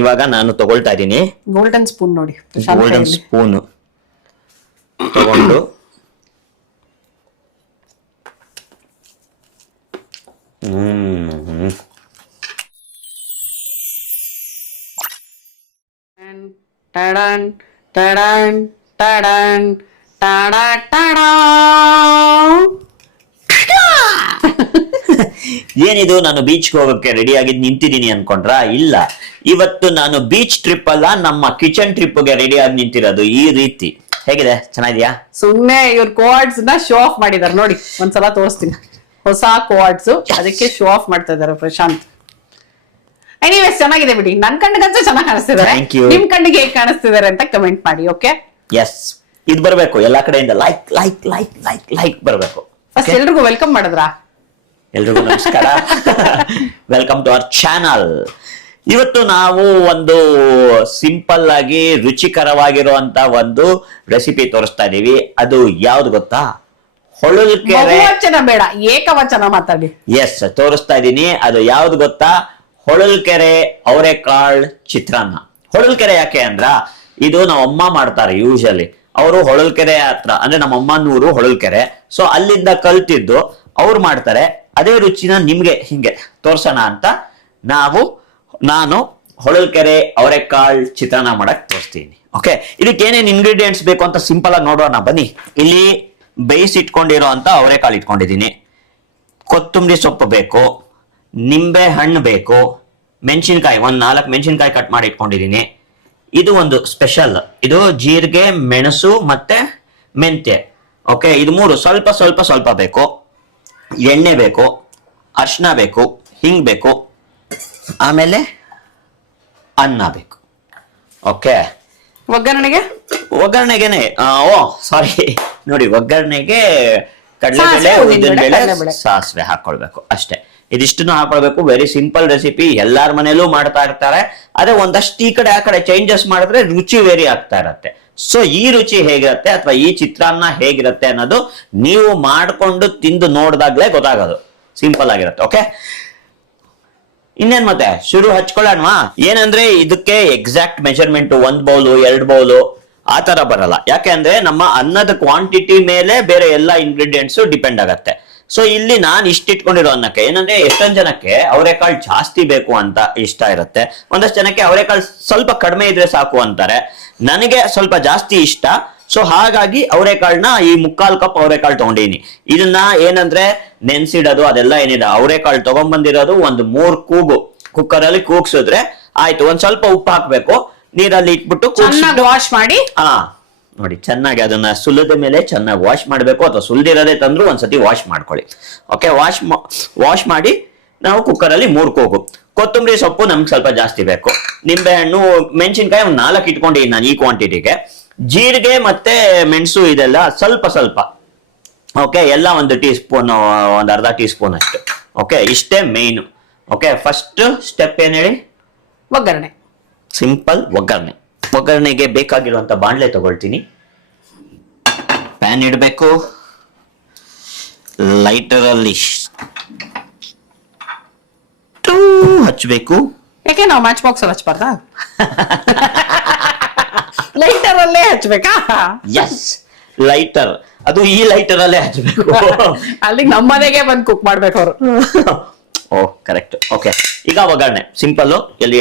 ಇವಾಗ ನಾನು ತಗೊಳ್ತಾ ಇದ್ದೀನಿ ಗೋಲ್ಡನ್ ಸ್ಪೂನ್ ನೋಡಿ. ಗೋಲ್ಡನ್ ಸ್ಪೂನ್ ತಗೊಂಡು ಟಡನ್ ಟಡನ್ ಟಡನ್ ಟಡ ಟಡ. ಏನಿದು ನಾನು ಬೀಚ್ಗೆ ಹೋಗಕ್ಕೆ ರೆಡಿ ಆಗಿದ್ ನಿಂತಿದ್ದೀನಿ ಅನ್ಕೊಂಡ್ರಾ? ಇಲ್ಲ, ಇವತ್ತು ನಾನು ಬೀಚ್ ಟ್ರಿಪ್ ಅಲ್ಲ, ನಮ್ಮ ಕಿಚನ್ ಟ್ರಿಪ್ಗೆ ರೆಡಿ ಆಗಿ ನಿಂತಿರೋದು. ಈ ರೀತಿ ಹೇಗಿದೆ? ಚೆನ್ನಾಗಿದ್ಯಾ? ಸುಮ್ನೆ ಇವ್ರ ಕೋಆರ್ಡ್ಸ್ ನ ಶೋ ಆಫ್ ಮಾಡಿದಾರೆ ನೋಡಿ. ಒಂದ್ಸಲ ತೋರಿಸ್ತೀನಿ. ಹೊಸ ಕೋಆರ್ಡ್ಸ್, ಅದಕ್ಕೆ ಶೋ ಆಫ್ ಮಾಡ್ತಾ ಇದಾರೆ ಪ್ರಶಾಂತ್. ಎನಿವೇಸ್ ಚೆನ್ನಾಗಿದೆ ಬಿಡಿ. ನನ್ ಕಣ್ಣಿಗಂತೂ ಚೆನ್ನಾಗಿ ಕಾಣಿಸ್ತಿದ್ದಾರೆ. Thank you. ನಿಮ್ ಕಣ್ಣಿಗೆ ಹೇಗೆ ಕಾಣಿಸ್ತಿದ್ದಾರೆ ಅಂತ ಕಮೆಂಟ್ ಮಾಡಿ. ಓಕೆ, ಎಸ್, ಇದು ಬರ್ಬೇಕು ಎಲ್ಲಾ ಕಡೆಯಿಂದ. Like like like like like ಬರ್ಬೇಕು. ಫಸ್ಟ್ ಎಲ್ರಿಗೂ ವೆಲ್ಕಮ್ ಮಾಡಿದ್ರಾ? ಎಲ್ರಿಗೂ ನಮಸ್ಕಾರ. Welcome to our channel. ಇವತ್ತು ನಾವು ಒಂದು ಸಿಂಪಲ್ ಆಗಿ ರುಚಿಕರವಾಗಿರುವಂತ ಒಂದು ರೆಸಿಪಿ ತೋರಿಸ್ತಾ ಇದೀವಿ. ಅದು ಯಾವ್ದು ಗೊತ್ತಾ? ಹೊಳಲ್ಕೆರೆ. ಬಹುವಚನ ಬೇಡ, ಏಕವಚನ ಮಾತಾಡಿ. ಎಸ್, ತೋರಿಸ್ತಾ ಇದ್ದೀನಿ. ಅದು ಯಾವ್ದು ಗೊತ್ತಾ? ಹೊಳಲ್ಕೆರೆ ಅವರೆಕಾಳು ಚಿತ್ರಾನ್ನ. ಹೊಳಲ್ಕೆರೆ ಯಾಕೆ ಅಂದ್ರ, ಇದು ನಮ್ಮ ಅಮ್ಮ ಮಾಡ್ತಾರೆ ಯೂಶಲಿ. ಅವರು ಹೊಳಲ್ಕೆರೆ ಹತ್ರ, ಅಂದ್ರೆ ನಮ್ಮ ಅಮ್ಮನೂರು ಹೊಳಲ್ಕೆರೆ. ಸೊ ಅಲ್ಲಿಂದ ಕಲ್ತಿದ್ದು ಅವ್ರು ಮಾಡ್ತಾರೆ. ಅದೇ ರುಚಿನ ನಿಮ್ಗೆ ಹಿಂಗೆ ತೋರ್ಸೋಣ ಅಂತ ನಾನು ಹೊಳಲ್ಕೆರೆ ಅವರೆಕಾಳು ಚಿತ್ರಾನ್ನ ಮಾಡಕ್ ತೋರಿಸ್ತೀನಿ. ಓಕೆ, ಇದಕ್ಕೆ ಏನೇನು ಇಂಗ್ರೀಡಿಯೆಂಟ್ಸ್ ಬೇಕು ಅಂತ ಸಿಂಪಲ್ ಆಗಿ ನೋಡೋಣ ಬನ್ನಿ. ಇಲ್ಲಿ ಬೇಯಿಸಿ ಇಟ್ಕೊಂಡಿರೋ ಅಂತ ಅವರೆಕಾಳು ಇಟ್ಕೊಂಡಿದ್ದೀನಿ. ಕೊತ್ತಂಬರಿ ಸೊಪ್ಪು ಬೇಕು, ನಿಂಬೆ ಹಣ್ಣು ಬೇಕು, ಮೆಣಸಿನ್ಕಾಯಿ ಒಂದು 4 ಮೆಣಸಿನ್ಕಾಯಿ ಕಟ್ ಮಾಡಿ ಇಟ್ಕೊಂಡಿದ್ದೀನಿ. ಇದು ಒಂದು ಸ್ಪೆಷಲ್, ಇದು ಜೀರಿಗೆ, ಮೆಣಸು ಮತ್ತೆ ಮೆಂತ್ಯ. ಓಕೆ, ಇದು 3 ಸ್ವಲ್ಪ ಸ್ವಲ್ಪ ಸ್ವಲ್ಪ ಬೇಕು. ಎಣ್ಣೆ ಬೇಕು, ಅರ್ಶಿನ ಬೇಕು, ಹಿಂಗ್ ಬೇಕು, ಆಮೇಲೆ ಅನ್ನ ಬೇಕು. ಓಕೆ, ಒಗ್ಗರಣೆಗೆನೆ ಸಾರಿ ನೋಡಿ, ಒಗ್ಗರಣೆಗೆ ಕಡಲೆಬೇಳೆ, ಉದ್ದಿನಬೇಳೆ, ಸಾಸಿವೆ ಹಾಕೊಳ್ಬೇಕು ಅಷ್ಟೇ. ಇದಿಷ್ಟನ್ನು ಹಾಕೊಳ್ಬೇಕು. ವೆರಿ ಸಿಂಪಲ್ ರೆಸಿಪಿ, ಎಲ್ಲಾರ ಮನೇಲೂ ಮಾಡ್ತಾ ಇರ್ತಾರೆ. ಅದೇ ಒಂದಷ್ಟು ಈ ಕಡೆ ಆ ಕಡೆ ಚೇಂಜಸ್ ಮಾಡಿದ್ರೆ ರುಚಿ ವೇರಿ ಆಗ್ತಾ ಇರತ್ತೆ. ಸೊ ಈ ರುಚಿ ಹೇಗಿರತ್ತೆ ಅಥವಾ ಈ ಚಿತ್ರಾನ್ನ ಹೇಗಿರತ್ತೆ ಅನ್ನೋದು ನೀವು ಮಾಡ್ಕೊಂಡು ತಿಂದು ನೋಡಿದಾಗ್ಲೇ ಗೊತ್ತಾಗೋದು. ಸಿಂಪಲ್ ಆಗಿರತ್ತೆ. ಓಕೆ, ಇನ್ನೇನ್ ಮತ್ತೆ ಶುರು ಹಚ್ಕೊಳ್ಳೋಣವಾ? ಏನಂದ್ರೆ ಇದಕ್ಕೆ ಎಕ್ಸಾಕ್ಟ್ ಮೆಜರ್ಮೆಂಟ್ 1 ಬೌಲು 2 ಬೌಲು ಆ ತರ ಬರಲ್ಲ. ಯಾಕೆ ಅಂದ್ರೆ ನಮ್ಮ ಅನ್ನದ ಕ್ವಾಂಟಿಟಿ ಮೇಲೆ ಬೇರೆ ಎಲ್ಲ ಇಂಗ್ರೀಡಿಯೆಂಟ್ಸ್ ಡಿಪೆಂಡ್ ಆಗತ್ತೆ. ಸೊ ಇಲ್ಲಿ ನಾನು ಇಟ್ಟಿಟ್ಕೊಂಡಿರೋ ಅನ್ನಕ್ಕೆ ಏನಂದ್ರೆ, ಎಷ್ಟೊಂದ್ ಜನಕ್ಕೆ ಅವರೆಕಾಳು ಜಾಸ್ತಿ ಬೇಕು ಅಂತ ಇಷ್ಟ ಇರುತ್ತೆ, ಒಂದಷ್ಟು ಜನಕ್ಕೆ ಅವರೆಕಾಳು ಸ್ವಲ್ಪ ಕಡಿಮೆ ಇದ್ರೆ ಸಾಕು ಅಂತಾರೆ. ನನಗೆ ಸ್ವಲ್ಪ ಜಾಸ್ತಿ ಇಷ್ಟ. ಸೊ ಹಾಗಾಗಿ ಅವರೆಕಾಳನ್ನ ಈ 3/4 ಕಪ್ ಅವರೆಕಾಳು ತಗೊಂಡಿನಿ. ಇದನ್ನ ಏನಂದ್ರೆ ನೆನ್ಸಿಡೋದು ಅದೆಲ್ಲ ಏನಿದೆ, ಅವರೆಕಾಳು ತಗೊಂಡ್ಬಂದಿರೋದು ಒಂದು 3 ಕೂಗು ಕುಕ್ಕರ್ ಅಲ್ಲಿ ಕೂಗ್ಸಿದ್ರೆ ಆಯ್ತು. ಒಂದ್ ಸ್ವಲ್ಪ ಉಪ್ಪು ಹಾಕ್ಬೇಕು, ನೀರಲ್ಲಿ ಇಟ್ಬಿಟ್ಟು ವಾಶ್ ಮಾಡಿ. ನೋಡಿ, ಚೆನ್ನಾಗಿ ಅದನ್ನ ಸುಲಿದ ಮೇಲೆ ಚೆನ್ನಾಗಿ ವಾಶ್ ಮಾಡ್ಬೇಕು, ಅಥವಾ ಸುಲ್ದಿರೋದೇ ತಂದ್ರು ಒಂದ್ಸತಿ ವಾಶ್ ಮಾಡ್ಕೊಳ್ಳಿ. ಓಕೆ, ವಾಶ್ ಮಾಡಿ ನಾವು ಕುಕ್ಕರ್ ಅಲ್ಲಿ 3 ಕೂಗು. ಕೊತ್ತಂಬರಿ ಸೊಪ್ಪು ನಮ್ಗೆ ಸ್ವಲ್ಪ ಜಾಸ್ತಿ ಬೇಕು. ನಿಂಬೆ ಹಣ್ಣು, ಮೆಣಸಿನ್ಕಾಯಿ ಒಂದು 4 ಇಟ್ಕೊಂಡಿದ್ದೀನಿ ನಾನು ಈ ಕ್ವಾಂಟಿಟಿಗೆ. ಜೀರಿಗೆ ಮತ್ತೆ ಮೆಣಸು ಇದೆಲ್ಲ ಸ್ವಲ್ಪ ಸ್ವಲ್ಪ. ಓಕೆ, ಎಲ್ಲ 1 ಟೀ ಸ್ಪೂನ್, ಒಂದು ಅರ್ಧ ಟೀ ಸ್ಪೂನ್ ಅಷ್ಟು. ಓಕೆ, ಇಷ್ಟೇ ಮೇನ್. ಓಕೆ, ಫಸ್ಟ್ ಸ್ಟೆಪ್ ಏನ್ ಹೇಳಿ? ಒಗ್ಗರಣೆ. ಸಿಂಪಲ್ ಒಗ್ಗರಣೆ. ಒಗ್ಗರಣೆಗೆ ಬೇಕಾಗಿರುವಂತ ಬಾಣಲೆ ತಗೊಳ್ತೀನಿ. ಪ್ಯಾನ್ ಇಡಬೇಕು. ಲೈಟರ್ ಅಲ್ಲಿ ಹಚ್ಚಬೇಕು. ಯಾಕೆ ನಾವು ಮ್ಯಾಚ್ ಬಾಕ್ಸ್ ಅಲ್ಲಿ ಹಚ್ಬಾರ್ದಾ? ಲೈಟರ್ ಅಲ್ಲೇ ಹಚ್ಬೇಕಾ? S, lighter. ಅದು ಈ ಲೈಟರ್ ಅಲ್ಲೇ ಹಚ್ಚಬೇಕು. ಅಲ್ಲಿಗೆ ನಮ್ಮನೆಗೆ ಬಂದು ಕುಕ್ ಮಾಡ್ಬೇಕು ಅವರು. ಓ ಕರೆಕ್ಟ್. ಓಕೆ, ಈಗ ಒಗ್ಗರಣೆ ಸಿಂಪಲ್. ಎಲ್ಲಿ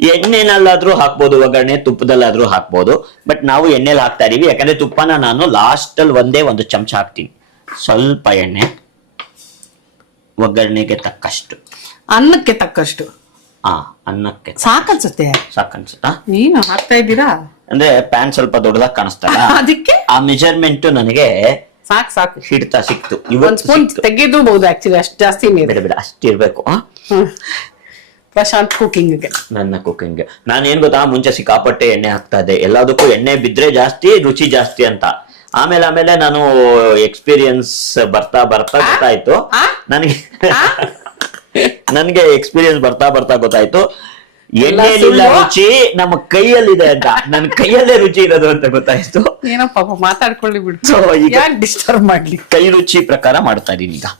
ಎಣ್ಣೆನಲ್ಲಾದ್ರೂ ಹಾಕ್ಬೋದು ಒಗ್ಗರಣೆ, ತುಪ್ಪದಲ್ಲಾದ್ರೂ ಹಾಕ್ಬೋದು. ಬಟ್ ನಾವು ಎಣ್ಣೆಲಿ ಹಾಕ್ತಾ ಇದೀವಿ, ಯಾಕಂದ್ರೆ ತುಪ್ಪನ ನಾನು ಲಾಸ್ಟ್ ಅಲ್ಲಿ ಒಂದು ಚಮಚ ಹಾಕ್ತೀನಿ. ಸ್ವಲ್ಪ ಎಣ್ಣೆ, ಒಗ್ಗರಣೆಗೆ ತಕ್ಕಷ್ಟು, ಅನ್ನಕ್ಕೆ ತಕ್ಕಷ್ಟು. ಅನ್ನಕ್ಕೆ ಸಾಕನ್ಸುತ್ತೆ. ಸಾಕನ್ಸುತ್ತಾ? ನೀನು ಹಾಕ್ತಾ ಇದ್ದೀರಾ ಅಂದ್ರೆ ಪ್ಯಾನ್ ಸ್ವಲ್ಪ ದೊಡ್ಡದಾಗಿ ಕಾಣಿಸ್ತಲ್ಲ, ಅದಕ್ಕೆ ಆ ಮೆಜರ್ಮೆಂಟ್ ನನಗೆ ಸಾಕು ಹಿಡ್ತಾ ಸಿಕ್ತು. ಒಂದ್ ಸ್ಪೂನ್ ತೆಗೆದೂಬಹುದು. ಆಕ್ಚುಲಿ ಅಷ್ಟು ಜಾಸ್ತಿ ಬಿಡ ಅಷ್ಟಿರ್ಬೇಕು. ಪ್ರಶಾಂತ್ ಕುಕಿಂಗ್, ನನ್ನ ಕುಕಿಂಗ್. ನಾನು ಏನ್ ಗೊತ್ತಾ, ಮುಂಚೆ ಸಿಕ್ಕಾಪಟ್ಟೆ ಎಣ್ಣೆ ಹಾಕ್ತಾ ಇದ್ದೆ. ಎಲ್ಲದಕ್ಕೂ ಎಣ್ಣೆ ಬಿದ್ರೆ ಜಾಸ್ತಿ ರುಚಿ ಜಾಸ್ತಿ ಅಂತ. ಆಮೇಲೆ ನಾನು ಎಕ್ಸ್ಪೀರಿಯನ್ಸ್ ಬರ್ತಾ ಗೊತ್ತಾಯ್ತು ನನಗೆ ಎಕ್ಸ್ಪೀರಿಯನ್ಸ್ ಬರ್ತಾ ಗೊತ್ತಾಯ್ತು, ಎಣ್ಣೆಲಿಲ್ಲ ರುಚಿ ನಮ್ಮ ಕೈಯಲ್ಲಿದೆ ಅಂತ. ನನ್ನ ಕೈಯಲ್ಲೇ ರುಚಿ ಇರೋದು ಅಂತ ಗೊತ್ತಾಯ್ತು. ಏನೋ ಪಾಪ ಮಾತಾಡ್ಕೊಳ್ಳಿ ಬಿಡು, ಯಾಕೆ ಡಿಸ್ಟರ್ಬ್ ಮಾಡ್ಲಿ. ಕೈ ರುಚಿ ಪ್ರಕಾರ ಮಾಡ್ತಾ ಇದೀನಿ. ಈಗ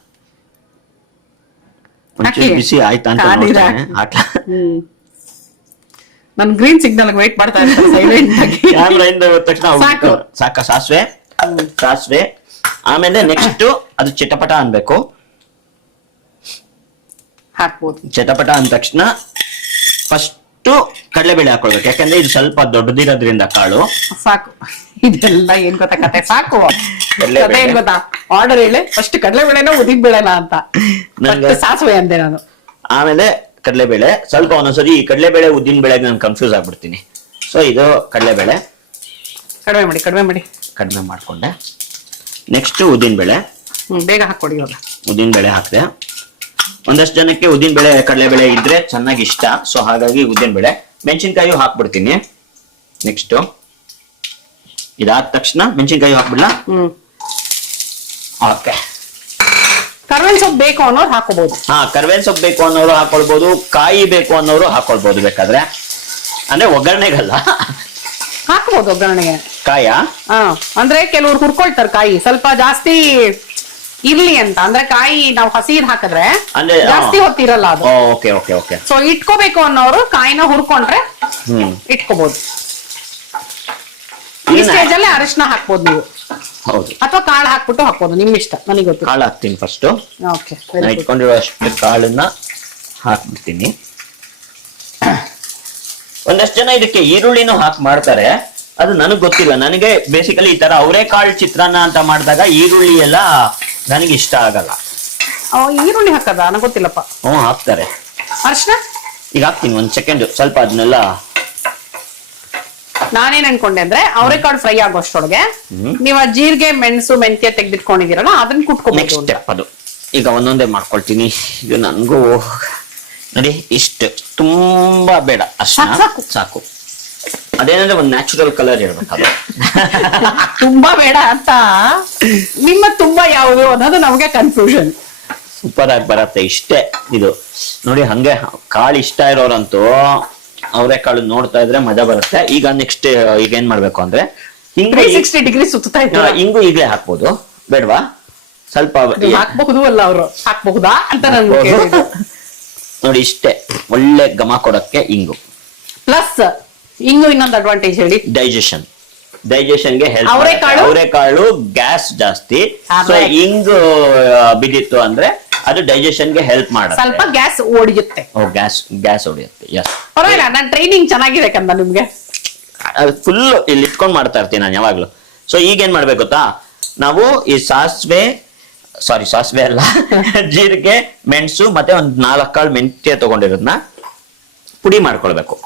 ಒಂಚೂರು ಬಿಸಿ ಆಯ್ತಾ ಅಂತ ನೋಡ್ತೇನೆ. ಹಾಕ್ಲಾ? ನನ್ ಗ್ರೀನ್ ಸಿಗ್ನಲ್ ವೇಟ್ ಮಾಡ್ತಾ ಇರ್ತಾರೆ ಸೈಲೆಂಟ್ ಆಗಿ. ಕ್ಯಾಮ್ರಾ ಇಂದ ಹೋದ ತಕ್ಷಣ ಸಾಕು. ಸಾಕ ಸಾಸಿವೆ ಆಮೇಲೆ ನೆಕ್ಸ್ಟ್ ಅದು ಚಿಟಪಟ ಅನ್ಬೇಕು. ಹಾಕ್ಬೋದು. ಚಟಪಟ ಅಂದ ತಕ್ಷಣ ಫಸ್ಟ್ ಕಡಲೆಬೇಳೆ ಹಾಕೊಳ್ಬೇಕು, ಯಾಕಂದ್ರೆ ಇದು ಸ್ವಲ್ಪ ದೊಡ್ಡದಿರೋದ್ರಿಂದ ಕಾಳು. ಸಾಕು. ಇದೆಲ್ಲ ಏನ್ ಗೊತ್ತಾ ಕತೆ, ಸಾಕು. ಕಡ್ಲೆಬೇಳೆ. ಕತೆ ಏನ್ ಗೊತ್ತಾ, ಆರ್ಡರ್ ಹೇಳಿ ಫಸ್ಟ್ ಕಡಲೆಬೇಳೆನ ಉದಿನ ಬೇಳೆನ ಅಂತ. ನಂಗೆ- First ಸಾಸಿವೆ ಅಂದೆ ನಾನು. ಆಮೇಲೆ ಕಡಲೆಬೇಳೆ ಸ್ವಲ್ಪ, ಒಂದೊಂದ್ಸರಿ ಈ ಕಡಲೆಬೇಳೆ ಉದ್ದಿನ ಬೇಳೆಗೆ ನಾನು ಕನ್ಫ್ಯೂಸ್ ಆಗ್ಬಿಡ್ತೀನಿ. ಸೊ ಇದು ಕಡಲೆಬೇಳೆ ಕಡಿಮೆ ಮಾಡಿ. ಕಡಿಮೆ ಮಾಡ್ಕೊಂಡೆ. ನೆಕ್ಸ್ಟ್ ಉದ್ದಿನ ಬೇಳೆ. ಬೇಗ ಹಾಕೊಡಿ ಇವಾಗ. ಉದ್ದಿನ ಬೇಳೆ ಹಾಕಿದೆ. ಒಂದಷ್ಟು ಜನಕ್ಕೆ ಉದ್ದಿನ ಬೇಳೆ ಕಡಲೆಬೇಳೆ ಇದ್ರೆ ಚೆನ್ನಾಗಿ ಇಷ್ಟ, ಸೊ ಹಾಗಾಗಿ ಉದ್ದಿನ ಬೇಳೆ. ಮೆಣಸಿನ್ಕಾಯಿ ಹಾಕ್ಬಿಡ್ತೀನಿ. ನೆಕ್ಸ್ಟ್ ಇದಾದ ತಕ್ಷಣ ಮೆಣಸಿನ್ಕಾಯಿ ಹಾಕ್ಬಿಡ್ಲಾ? ಓಕೆ. ಕರ್ಬೇವಿನ ಸೊಪ್ಪು ಬೇಕು ಅನ್ನೋರು ಹಾಕೋಬಹುದು. ಹಾ, ಕರ್ಬೇವಿನ ಸೊಪ್ಪು ಬೇಕು ಅನ್ನೋರು ಹಾಕೊಳ್ಬಹುದು, ಕಾಯಿ ಬೇಕು ಅನ್ನೋರು ಹಾಕೊಳ್ಬಹುದು ಬೇಕಾದ್ರೆ. ಅಂದ್ರೆ ಒಗ್ಗರಣೆಗಲ್ಲ, ಹಾಕ್ಬೋದು ಒಗ್ಗರಣೆಗೆ ಕಾಯ. ಹಾ, ಅಂದ್ರೆ ಕೆಲವ್ರು ಹುರ್ಕೊಳ್ತಾರೆ ಕಾಯಿ ಸ್ವಲ್ಪ ಜಾಸ್ತಿ ಇರ್ಲಿ ಅಂತ. ಅಂದ್ರೆ ಕಾಯಿ ನಾವು ಹಸಿದ್ ಹಾಕಿದ್ರೆ ಅಂದ್ರೆ ಜಾಸ್ತಿ ಹೊತ್ತಿರಲ್ಲ ಅದು. Okay okay okay. ಸೊ ಇಟ್ಕೋಬೇಕು ಅನ್ನೋರು ಕಾಯಿನ ಹುರ್ಕೊಂಡ್ರೆ ಇಟ್ಕೋಬಹುದು. ಈ ಸ್ಟೇಜ್ ಅಲ್ಲಿ ಅರಿಶಿನ ಹಾಕ್ಬೋದು ನೀವು, ಹೌದು. ಅಥವಾ ಕಾಳು ಹಾಕ್ಬಿಟ್ಟು ಹಾಕ್ಬೋದು, ನಿಮ್ ಇಷ್ಟ. ನನಗೆ ಗೊತ್ತು. ಕಾಳು ಹಾಕ್ತೀನಿ ಫಸ್ಟ್. ಓಕೆ, ಇಟ್ಕೊಂಡಿರೋ ಅಷ್ಟು ಕಾಳನ್ನ ಹಾಕ್ಬಿಡ್ತೀನಿ. ಒಂದಷ್ಟು ಜನ ಇದಕ್ಕೆ ಈರುಳ್ಳಿನೂ ಹಾಕಿ ಮಾಡ್ತಾರೆ, ಅದು ನನಗ್ ಗೊತ್ತಿಲ್ಲ. ನನಗೆ ಬೇಸಿಕಲಿ ಈ ತರ ಅವರೆಕಾಳು ಚಿತ್ರಾನ್ನ ಅಂತ ಮಾಡಿದಾಗ ಈರುಳ್ಳಿ ಎಲ್ಲ ನನಗೆ ಇಷ್ಟ ಆಗಲ್ಲ. ಈರುಳ್ಳಿ ಹಾಕದ ನನಗೆ ಗೊತ್ತಿಲ್ಲಪ್ಪ. ಹಾಕ್ತಾರೆ. ಅರಿಶಿನ ಈಗ ಹಾಕ್ತೀನಿ, ಒಂದ್ ಸೆಕೆಂಡ್. ಸ್ವಲ್ಪ ಅದನ್ನೆಲ್ಲ ನಾನೇನ್ ಅನ್ಕೊಂಡೆ ಅಂದ್ರೆ ಅವರೆಕಾಳು ಫ್ರೈ ಆಗೋಷ್ಟೊಳಗೆ ನೀವು ಜೀರಿಗೆ ಮೆಣಸು ಮೆಂತ್ಯ ತೆಗೆದಿಟ್ಕೊಂಡಿದ್ದೀರಲ್ಲ ಅದನ್ನ ನೆಕ್ಸ್ಟ್ ಕುಟ್ಕೋಬೇಕು. ಸ್ಟೆಪ್ ಅದು. ಈಗ ಒಂದೊಂದೇ ಮಾಡ್ಕೊಳ್ತೀನಿ. ಇದು ನನ್ಗೂ ನೋಡಿ ಇಷ್ಟು ತುಂಬಾ ಬೇಡ, ಅಷ್ಟು ಸಾಕು. ಅದೇನಂದ್ರೆ ಒಂದು ನ್ಯಾಚುರಲ್ ಕಲರ್ ಇರ್ಬೇಕು ಅದು. ತುಂಬಾ ಬೇಡ ಅಂತ ನಿಮ್ಮ ತುಂಬಾ ಯಾವುದು ಅನ್ನೋದು ನಮಗೆ ಕನ್ಫ್ಯೂಷನ್. ಸೂಪರ್ ಆಗಿ ಬರತ್ತೆ ಇಷ್ಟೇ. ಇದು ನೋಡಿ, ಹಂಗೆ ಕಾಳು ಇಷ್ಟ ಇರೋರಂತೂ ಅವರೆಕಾಳು ನೋಡ್ತಾ ಇದ್ರೆ ಮಜಾ ಬರುತ್ತೆ. ಈಗ ನೆಕ್ಸ್ಟ್ ಈಗ ಏನ್ ಮಾಡ್ಬೇಕು ಅಂದ್ರೆ ಹಿಂಗು 360 ಡಿಗ್ರಿ ಸುತ್ತಾ ಇದ್ದಾರೆ. ಹಿಂಗು ಈಗಲೇ ಹಾಕ್ಬೋದು, ಬೇಡವಾ? ಸ್ವಲ್ಪ ಹಾಕ್ಬಹುದು ಅಲ್ಲ, ಅವರು ಹಾಕ್ಬಹುದಾ ಅಂತ ನನ್ಗೆ ಕೇಳಿದ್ರು. ನೋಡಿ ಇಷ್ಟೇ, ಒಳ್ಳೆ ಘಮ ಕೊಡಕ್ಕೆ ಇಂಗು. ಪ್ಲಸ್ ಇಂಗು ಇನ್ನೊಂದು ಅಡ್ವಾಂಟೇಜ್ ಹೇಳಿ, ಡೈಜೆಷನ್ಗೆ ಹೆಲ್ಪ್. ಅವರೆಕಾಳು ಗ್ಯಾಸ್ ಜಾಸ್ತಿ, ಸೊ ಇಂಗು ಬಿದ್ದಿತ್ತು ಅಂದ್ರೆ ಅದು ಡೈಜೆಷನ್ಗೆ ಹೆಲ್ಪ್ ಮಾಡುತ್ತೆ. ಸ್ವಲ್ಪ ಗ್ಯಾಸ್ ಓಡಿಯುತ್ತೆ. ಗ್ಯಾಸ್ ಹೊಡಿಯುತ್ತೆ. ಎಸ್, ಪರವಾಗಿಲ್ಲ, ನನ್ನ ಟ್ರೈನಿಂಗ್ ಚೆನ್ನಾಗಿದೆ ಕಂದ ನಿಮ್ಗೆ. ಫುಲ್ ಇಲ್ಲಿ ಇಟ್ಕೊಂಡ್ ಮಾಡ್ತಾ ಇರ್ತೀನಿ ನಾನು ಯಾವಾಗ್ಲೂ. ಸೊ ಈಗ ಏನ್ ಮಾಡ್ಬೇಕು ಗೊತ್ತಾ, ನಾವು ಈ ಸಾಸಿವೆ ಅಲ್ಲ ಜೀರಿಗೆ, ಮೆಣಸು ಮತ್ತೆ ಒಂದ್ 4 ಕಾಳು ಮೆಂತ್ಯ ತಗೊಂಡಿರೋದನ್ನ ಪುಡಿ ಮಾಡ್ಕೊಳ್ಬೇಕು.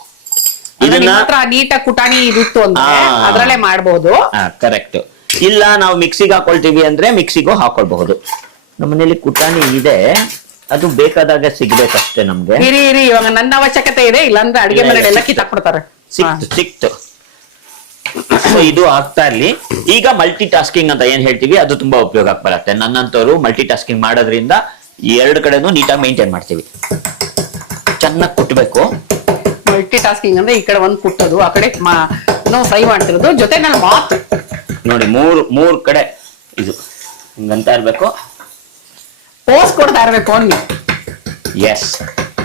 ಇದನ್ನ ನೀಟಾಗಿ ಕುಟಾಣಿ ಇದಿತ್ತು ಅಂದ್ರೆ ಅದ್ರಲ್ಲೇ ಮಾಡ್ಬೋದು. ಕರೆಕ್ಟ್. ಇಲ್ಲ ನಾವು ಮಿಕ್ಸಿಗೆ ಹಾಕೊಳ್ತೀವಿ ಅಂದ್ರೆ ಮಿಕ್ಸಿಗೂ ಹಾಕೊಳ್ಬಹುದು. ನಮ್ಮನೇಲಿ ಕುಟಾಣಿ ಇದೆ, ಅದು ಬೇಕಾದಾಗ ಸಿಗ್ಬೇಕಷ್ಟೇ ನಮ್ಗೆ. ಇರಿ ಇವಾಗ ನನ್ನ ಅವಶ್ಯಕತೆ ಇದೆ, ಇಲ್ಲಾಂದ್ರೆ ಅಡಿಗೆ ಮನೆಯಲ್ಲ ಕಿತ್ತಾಕ್ಬಿಡ್ತಾರೆ. ಸಿಕ್ತು. ಸೊ ಇದು ಆಗ್ತಾ ಇರ್ಲಿ. ಈಗ ಮಲ್ಟಿ ಟಾಸ್ಕಿಂಗ್ ಅಂತ ಏನ್ ಹೇಳ್ತೀವಿ ಅದು ತುಂಬಾ ಉಪಯೋಗ ಬರುತ್ತೆ. ನನ್ನಂತವ್ರು ಮಲ್ಟಿ ಟಾಸ್ಕಿಂಗ್ ಮಾಡೋದ್ರಿಂದ 2 ಕಡೆನೂ ನೀಟಾಗಿ ಮೇಂಟೈನ್ ಮಾಡ್ತೀವಿ. ಚೆನ್ನಾಗಿ ಕುಟ್ಬೇಕು. ಮಲ್ಟಿ ಟಾಸ್ಕಿಂಗ್ ಅಂದ್ರೆ ಈ ಕಡೆ ಒಂದ್ ಕುಟ್ಟೋದು, ಆ ಕಡೆ ಫ್ರೈ ಮಾಡ್ತಿರೋದು, ಜೊತೆ ನನ್ನ ಮಾತು ನೋಡಿ ಮೂರ್ ಕಡೆ ಇದು ಹಿಂಗಂತ ಇರ್ಬೇಕು. ಪೋಸ್ ಕೊಡ್ತಾ ಇರ್ಬೇಕು ಅವ್ನಿಗೆ. Yes,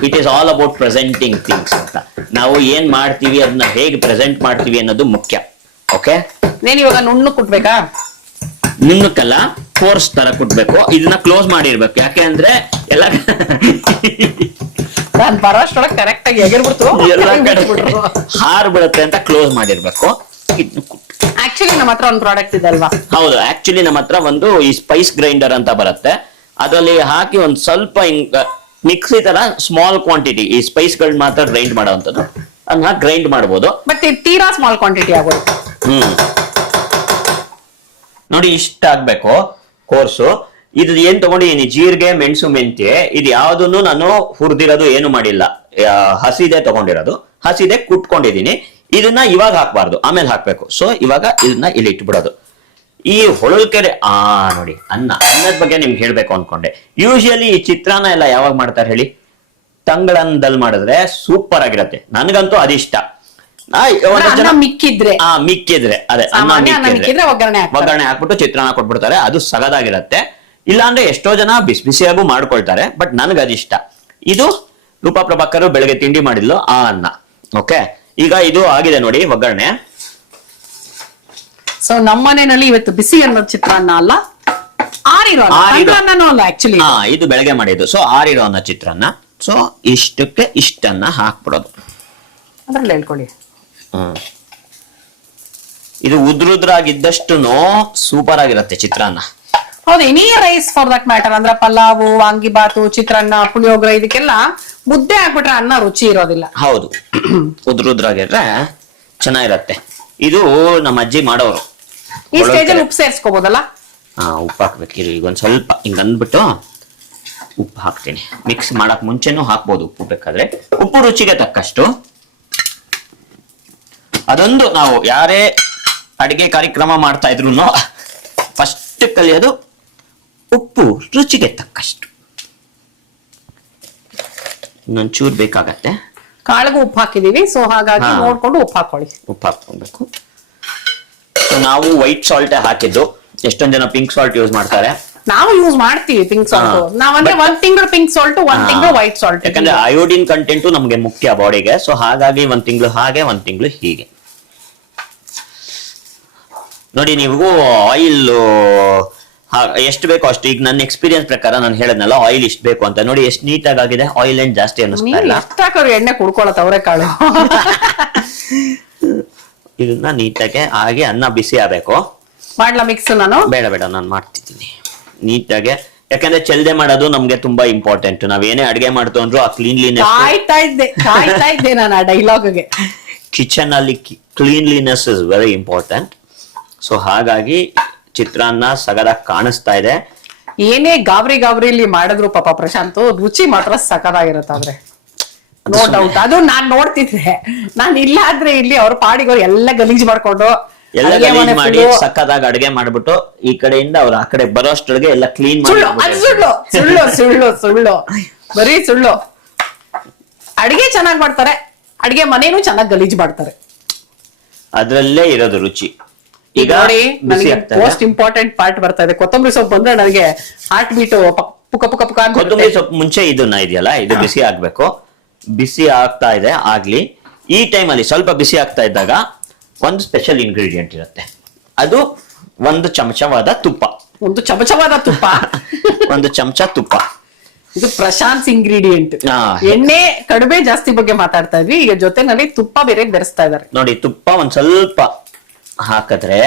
it is all about presenting things ಅಂತ. ನಾವು ಏನ್ ಮಾಡ್ತೀವಿ ಅದನ್ನ ಹೇಗೆ ಪ್ರೆಸೆಂಟ್ ಮಾಡ್ತೀವಿ ಅನ್ನೋದು ಮುಖ್ಯ. ಓಕೆ, ನೀನ್ ಇವಾಗ ನುಣ್ಣು ಕುಟ್ಬೇಕಾ? ನುಣ್ಣಕ್ಕಲ್ಲ, ಕೋರ್ಸ್ ತರ ಕುಟ್ಬೇಕು. ಇದನ್ನ ಕ್ಲೋಸ್ ಮಾಡಿರ್ಬೇಕು, ಯಾಕೆ ಅಂದ್ರೆ ಎಲ್ಲ ನಾನ್ ಬರೋಷ್ಟೊಳಗೆ ಕರೆಕ್ಟ್ ಆಗಿ ಎಗಿರ್ಬಿಡ್ತು, ಎಲ್ಲ ಕಡೆ ಹಾರ್ ಬಿಡುತ್ತೆ ಅಂತ ಕ್ಲೋಸ್ ಮಾಡಿರ್ಬೇಕು. ಆಕ್ಚುಲಿ ನಮ್ಮ ಹತ್ರ ಒಂದು ಪ್ರಾಡಕ್ಟ್ ಇದೆ ಅಲ್ವಾ? ಹೌದು, ಆಕ್ಚುಲಿ ನಮ್ಮ ಹತ್ರ ಒಂದು ಈ ಸ್ಪೈಸ್ ಗ್ರೈಂಡರ್ ಅಂತ ಬರುತ್ತೆ. ಅದರಲ್ಲಿ ಹಾಕಿ ಒಂದ್ ಸ್ವಲ್ಪ ಹಿಂಗ ಮಿಕ್ಸಿ ತರ ಸ್ಮಾಲ್ ಕ್ವಾಂಟಿಟಿ ಈ ಸ್ಪೈಸ್ ಗಳನ್ನ ಮಾತ್ರ ಗ್ರೈಂಡ್ ಮಾಡೋವಂಥದ್ದು, ಅದನ್ನ ಗ್ರೈಂಡ್ ಮಾಡಬಹುದು. ಬಟ್ ತೀರಾ ಸ್ಮಾಲ್ ಕ್ವಾಂಟಿಟಿ ಆಗೋದು. ನೋಡಿ ಇಷ್ಟ ಆಗ್ಬೇಕು ಕೋರ್ಸು. ಇದು ಏನ್ ತಗೊಂಡಿದೀನಿ, ಜೀರಿಗೆ, ಮೆಣಸು, ಮೆಂತ್ಯ, ಇದು ಯಾವ್ದನ್ನು ನಾನು ಹುರಿದಿರೋದು ಏನು ಮಾಡಿಲ್ಲ, ಹಸಿದೆ ತಗೊಂಡಿರೋದು. ಹಸಿದೆ ಕುಟ್ಕೊಂಡಿದೀನಿ. ಇದನ್ನ ಇವಾಗ ಹಾಕ್ಬಾರ್ದು, ಆಮೇಲೆ ಹಾಕ್ಬೇಕು. ಸೊ ಇವಾಗ ಇದನ್ನ ಇಲ್ಲಿ ಇಟ್ಬಿಡೋದು. ಈ ಹೊಳಲ್ಕೆರೆ ನೋಡಿ ಅನ್ನದ ಬಗ್ಗೆ ನಿಮ್ಗೆ ಹೇಳ್ಬೇಕು ಅನ್ಕೊಂಡೆ. ಯೂಶಿಯಲಿ ಈ ಚಿತ್ರಾನ್ನ ಎಲ್ಲ ಯಾವಾಗ ಮಾಡ್ತಾರೆ ಹೇಳಿ? ತಂಗಳನ್ನದಲ್ಲಿ ಮಾಡಿದ್ರೆ ಸೂಪರ್ ಆಗಿರತ್ತೆ. ನನಗಂತೂ ಅದಿಷ್ಟ. ಮಿಕ್ಕಿದ್ರೆ ಅದೇ ಒಗ್ಗರಣೆ ಹಾಕ್ಬಿಟ್ಟು ಚಿತ್ರಾನ್ನ ಕೊಟ್ಬಿಡ್ತಾರೆ, ಅದು ಸಗದಾಗಿರತ್ತೆ. ಇಲ್ಲ ಅಂದ್ರೆ ಎಷ್ಟೋ ಜನ ಬಿಸಿ ಬಿಸಿಯಾಗೂ ಮಾಡ್ಕೊಳ್ತಾರೆ, ಬಟ್ ನನ್ಗೆ ಅದಿಷ್ಟ. ಇದು ರೂಪಾ ಪ್ರಭಾಕರ್ ಬೆಳಗ್ಗೆ ತಿಂಡಿ ಮಾಡಿದ್ಲು ಆ ಅನ್ನ. ಓಕೆ, ಈಗ ಇದು ಆಗಿದೆ ನೋಡಿ ಒಗ್ಗರಣೆ. ಸೊ ನಮ್ಮ ಮನೆಯಲ್ಲಿ ಇವತ್ತು ಬಿಸಿ ಅನ್ನೋ ಚಿತ್ರಾನ್ನ ಅಲ್ಲ, ಆರಿರೋ ಅನ್ನನೂ ಅಲ್ಲ ಆಕ್ಚುಲಿ. ಇದು ಬೆಳಗ್ಗೆ ಮಾಡಿದ್ದು. ಸೊ ಆರಿರೋ ಅನ್ನ ಚಿತ್ರಾನ್ನ. ಸೊ ಇಷ್ಟಕ್ಕೆ ಇಷ್ಟನ್ನ ಹಾಕ್ಬಿಡೋದು. ಅದ್ರಲ್ಲಿ ಹೇಳ್ಕೊಳ್ಳಿ. ಇದು ಉದ್ರುದ್ರಾಗಿದ್ದಷ್ಟು ಸೂಪರ್ ಆಗಿರುತ್ತೆ ಚಿತ್ರಾನ್ನ. ಹೌದು, any rice for that matter, ಅಂದ್ರೆ ಪಲಾವು, ವಾಂಗಿಬಾತು, ಚಿತ್ರಾನ್ನ, ಪುಳಿಯೋಗರೆ, ಇದಕ್ಕೆಲ್ಲ ಮುದ್ದೆ ಹಾಕ್ಬಿಟ್ರೆ ಅನ್ನ ರುಚಿ ಇರೋದಿಲ್ಲ. ಹೌದು, ಉದ್ರುದ್ರಾಗಿದ್ರೆ ಚೆನ್ನಾಗಿರತ್ತೆ. ಇದು ನಮ್ಮ ಅಜ್ಜಿ ಮಾಡೋರು. ಈ ಸ್ಟೇಜ್ ಅಲ್ಲಿ ಉಪ್ಪು ಸೇರಿಸ್ಕೋಬಹುದಲ್ಲ? ಉಪ್ಪು ಹಾಕ್ಬೇಕಿರಿ. ಈಗ ಒಂದ್ ಸ್ವಲ್ಪ ಹಿಂಗ್ ಅಂದ್ಬಿಟ್ಟು ಉಪ್ಪು ಹಾಕ್ತೀನಿ. ಮಿಕ್ಸ್ ಮಾಡಕ್ ಮುಂಚೆನೂ ಹಾಕ್ಬೋದು ಉಪ್ಪು ಬೇಕಾದ್ರೆ. ಉಪ್ಪು ರುಚಿಗೆ ತಕ್ಕಷ್ಟು. ಅದೊಂದು ನಾವು ಯಾರೇ ಅಡಿಗೆ ಕಾರ್ಯಕ್ರಮ ಮಾಡ್ತಾ ಇದ್ರು ಫಸ್ಟ್ ಕಲಿಯೋದು ಉಪ್ಪು ರುಚಿಗೆ ತಕ್ಕಷ್ಟು. ಇನ್ನೊಂಚೂರು ಬೇಕಾಗತ್ತೆ. ಕಾಳಿಗೂ ಉಪ್ಪು ಹಾಕಿದೀವಿ, ಸೊ ಹಾಗಾಗಿ ನೋಡ್ಕೊಂಡು ಉಪ್ಪು ಹಾಕೊಳ್ಳಿ. ಉಪ್ಪು ಹಾಕ್ಕೊಬೇಕು. ಸೊ ನಾವು ವೈಟ್ ಸಾಲ್ಟ್ ಹಾಕಿದ್ದು. ಎಷ್ಟೊಂದ್ ಜನ ಪಿಂಕ್ ಸಾಲ್ಟ್ ಯೂಸ್ ಮಾಡ್ತಾರೆ. ನಾವು ಯೂಸ್ ಮಾಡ್ತೀವಿ ಪಿಂಕ್ ಸಾಲ್ಟ್. ನಾವಂದ್ರೆ 1 ತಿಂಗಳು ಪಿಂಕ್ ಸಾಲ್ಟ್, 1 ತಿಂಗಳು ವೈಟ್ ಸಾಲ್ಟ್. ಯಾಕಂದ್ರೆ ಅಯೋಡಿನ್ ಕಂಟೆಂಟ್ ನಮ್ಗೆ ಮುಖ್ಯ ಬಾಡಿಗೆ. ಸೊ ಹಾಗಾಗಿ 1 ತಿಂಗಳು ಹಾಗೆ 1 ತಿಂಗಳು ಹೀಗೆ. ನೋಡಿ, ನೀವು ಆಯಿಲ್ ಎಷ್ಟು ಬೇಕೋ ಅಷ್ಟು. ಈಗ ನನ್ನ ಎಕ್ಸ್ಪೀರಿಯನ್ಸ್ ಪ್ರಕಾರ ನಾನು ಹೇಳದ್ನಲ್ಲ ಆಯಿಲ್ ಇಷ್ಟು ಬೇಕು ಅಂತ. ನೋಡಿ ಎಷ್ಟು ನೀಟಾಗಿ ಆಗಿದೆ. ಆಯಿಲ್ ಏನ್ ಜಾಸ್ತಿ ಅನ್ನಿಸ್ತಾ ಇಲ್ಲ. ಅಷ್ಟಾಕವ್ರು ಎಣ್ಣೆ ಕುಡ್ಕೊಳತ್ ಅವರೇ ಕಾಳು. ಇದನ್ನ ನೀಟಾಗೆ ಹಾಗೆ ಅನ್ನ ಬಿಸಿ ಆಗ್ಬೇಕು. ಮಾಡ್ಲಾ ಮಿಕ್ಸ್? ನಾನು ಬೇಡ ನಾನು ಮಾಡ್ತಿದ್ದೀನಿ ನೀಟಾಗೆ. ಯಾಕಂದ್ರೆ ಚೆಲ್ದೆ ಮಾಡೋದು ನಮ್ಗೆ ತುಂಬಾ ಇಂಪಾರ್ಟೆಂಟ್. ನಾವೇನೇ ಅಡಿಗೆ ಮಾಡ್ತು ಅಂದ್ರು ಆ ಕ್ಲೀನ್ಲಿನೆಸ್. ಕಾಯ್ತಾ ಇದ್ದೆ ನಾನು ಆ ಡೈಲಾಗ್ಗೆ. ಕಿಚನ್ ಅಲ್ಲಿ cleanliness is very important. So ಹಾಗಾಗಿ ಚಿತ್ರಾನ್ನ ಸಗದಾಗಿ ಕಾಣಿಸ್ತಾ ಇದೆ. ಏನೇ ಗಾಬರಿಲಿ ಮಾಡಿದ್ರು ಪಾಪ ಪ್ರಶಾಂತ್, ರುಚಿ ಮಾತ್ರ ಸಕದಾಗಿರತ್ತಾದ್ರೆ ನೋ ಡೌಟ್. ಅದು ನಾನ್ ನೋಡ್ತಿದ್ದೆ. ನಾನು ಇಲ್ಲ ಆದ್ರೆ ಇಲ್ಲಿ ಅವ್ರ ಪಾಡಿಗೆ ಎಲ್ಲ ಗಲೀಜ್ ಮಾಡ್ಕೊಂಡು ಎಲ್ಲ ಗಲೀಜ್ ಮಾಡಿ ಸಕ್ಕದಾಗಿ ಅಡಿಗೆ ಮಾಡ್ಬಿಟ್ಟು ಈ ಕಡೆಯಿಂದ ಅವ್ರು ಆ ಕಡೆ ಬರೋಷ್ಟೊಳಗೆ ಎಲ್ಲ ಕ್ಲೀನ್ ಮಾಡಿ. ಸುಳ್ಳು ಬರೀ ಸುಳ್ಳು. ಅಡಿಗೆ ಚೆನ್ನಾಗ್ ಮಾಡ್ತಾರೆ, ಅಡಿಗೆ ಮನೇನು ಚೆನ್ನಾಗಿ ಗಲೀಜ್ ಮಾಡ್ತಾರೆ. ಅದ್ರಲ್ಲೇ ಇರೋದು ರುಚಿ. ಈಗ ನೋಡಿ, ನನಗೆ ಮೋಸ್ಟ್ ಇಂಪಾರ್ಟೆಂಟ್ ಪಾರ್ಟ್ ಬರ್ತಾ ಇದೆ. ಕೊತ್ತಂಬರಿ ಸೊಪ್ಪು ಬಂದ್ರೆ ನನಗೆ ಹಾರ್ಟ್ ಬೀಟ್ ಪುಕ ಪುಕ ಪುಕ. ಕೊತ್ತಂಬರಿ ಸೊಪ್ಪು ಮುಂಚೆ ಇದನ್ನ ಇದೆಯಲ್ಲ, ಇದು ಬಿಸಿ ಆಗ್ಬೇಕು. ಬಿಸಿ ಆಗ್ತಾ ಇದೆ ಆಗ್ಲಿ. ಈ ಟೈಮಲ್ಲಿ ಸ್ವಲ್ಪ ಬಿಸಿ ಆಗ್ತಾ ಇದ್ದಾಗ ಒಂದು ಸ್ಪೆಷಲ್ ಇಂಗ್ರೀಡಿಯೆಂಟ್ ಇರುತ್ತೆ. ಅದು ಒಂದು ಚಮಚವಾದ ತುಪ್ಪ. ಒಂದು ಚಮಚವಾದ ತುಪ್ಪ. ಒಂದು ಚಮಚ ತುಪ್ಪ. ಇದು ಪ್ರಶಾಂತ್ ಇಂಗ್ರೀಡಿಯೆಂಟ್. ಎಣ್ಣೆ ಕಡಿಮೆ ಜಾಸ್ತಿ ಬಗ್ಗೆ ಮಾತಾಡ್ತಾ ಇದ್ವಿ, ಈಗ ಜೊತೆನಲ್ಲಿ ತುಪ್ಪ ಬೇರೆ ಬೆರೆಸ್ತಾ ಇದಾರೆ. ನೋಡಿ, ತುಪ್ಪ ಒಂದ್ ಸ್ವಲ್ಪ ಹಾಕಿದ್ರೆ